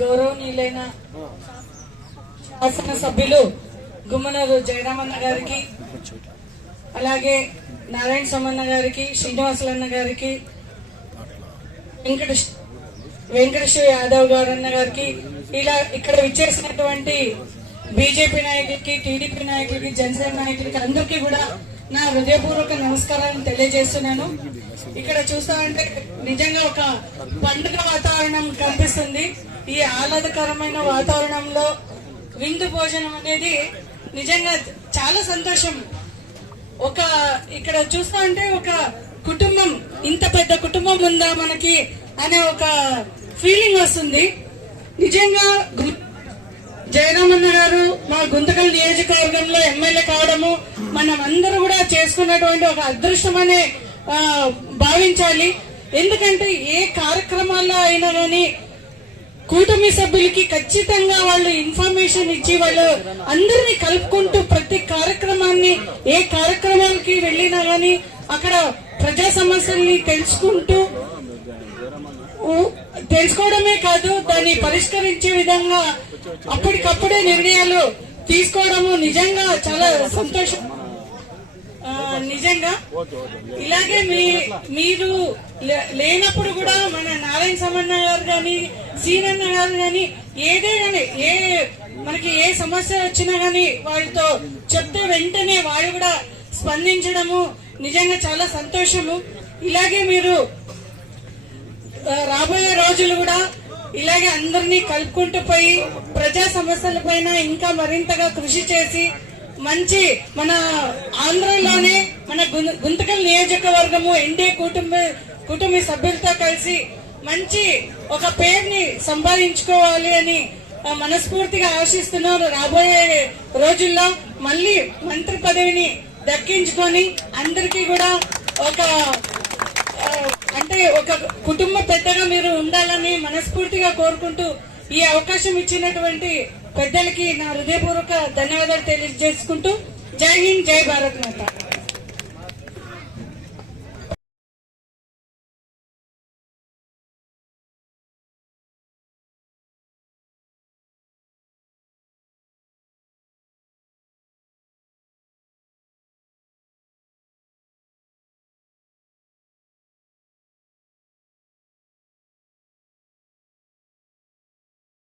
గౌరవనీయులైన శాసన సభ్యులు గుమ్మనూరు జయరామన్న గారికి అలాగే నారాయణ సోమన్న గారికి శ్రీనివాసులన్న గారికి వెంకట వెంకటేశ్వర యాదవ్ గారన్న గారికి ఇలా ఇక్కడ విచ్చేసినటువంటి బీజేపీ నాయకులకి టీడీపీ నాయకులకి జనసేన నాయకులకి అందరికీ కూడా నా హృదయపూర్వక నమస్కారాలను తెలియజేస్తున్నాను. ఇక్కడ చూస్తామంటే నిజంగా ఒక పండుగ వాతావరణం కనిపిస్తుంది. ఈ ఆహ్లాదకరమైన వాతావరణంలో విందు భోజనం అనేది నిజంగా చాలా సంతోషం. ఒక ఇక్కడ చూస్తా అంటే ఒక కుటుంబం ఇంత పెద్ద కుటుంబం ఉందా మనకి అనే ఒక ఫీలింగ్ వస్తుంది. నిజంగా గు- జయరామన్న గారు మా గుంతకల్ నియోజకవర్గంలో ఎమ్మెల్యే కావడము మనం అందరూ కూడా చేసుకున్నటువంటి ఒక అదృష్టమనే భావించాలి. ఎందుకంటే ఏ కార్యక్రమాల్లో అయినా కానీ కూటమి సభ్యులకి ఖచ్చితంగా వాళ్ళు ఇన్ఫర్మేషన్ ఇచ్చి వాళ్ళు అందరినీ కలుపుకుంటూ ప్రతి కార్యక్రమాన్ని ఏ కార్యక్రమానికి వెళ్ళినా కానీ అక్కడ ప్రజా సమస్యల్ని తెలుసుకుంటూ తెలుసుకోవడమే కాదు దాన్ని పరిష్కరించే విధంగా అప్పటికప్పుడే నిర్ణయాలు తీసుకోవడము నిజంగా చాలా సంతోషం. నిజంగా. ఇలాగే మీ మీరు లే- లేనప్పుడు కూడా మన నారాయణ సమన్న గారు కానీ సీనన్న గారు కానీ ఏదే కానీ ఏ మనకి ఏ సమస్య వచ్చినా గానీ వాళ్ళతో చెప్తే వెంటనే వాళ్ళు కూడా స్పందించడము నిజంగా చాలా సంతోషము. ఇలాగే మీరు రాబోయే రోజులు కూడా ఇలాగే అందరినీ కలుపుకుంటూ పోయి ప్రజా సమస్యల పైన ఇంకా మరింతగా కృషి చేసి మంచి మన ఆంధ్రలోనే మన గుంతకల్ నియోజకవర్గము ఎన్డీఏ కుటుంబ కుటుంబ సభ్యులతో కలిసి మంచి ఒక పేరుని సంపాదించుకోవాలి అని మనస్ఫూర్తిగా ఆశిస్తున్నారు రాబోయే రోజుల్లో. మళ్ళీ మంత్రి పదవిని దక్కించుకొని అందరికీ కూడా ఒక అంటే ఒక కుటుంబ పెద్దగా మీరు ఉండాలని మనస్ఫూర్తిగా కోరుకుంటూ ఈ అవకాశం ఇచ్చినటువంటి పెద్దలకి నా హృదయపూర్వక ధన్యవాదాలు తెలియజేసుకుంటూ జై హింద్ జై భారత్ మాత.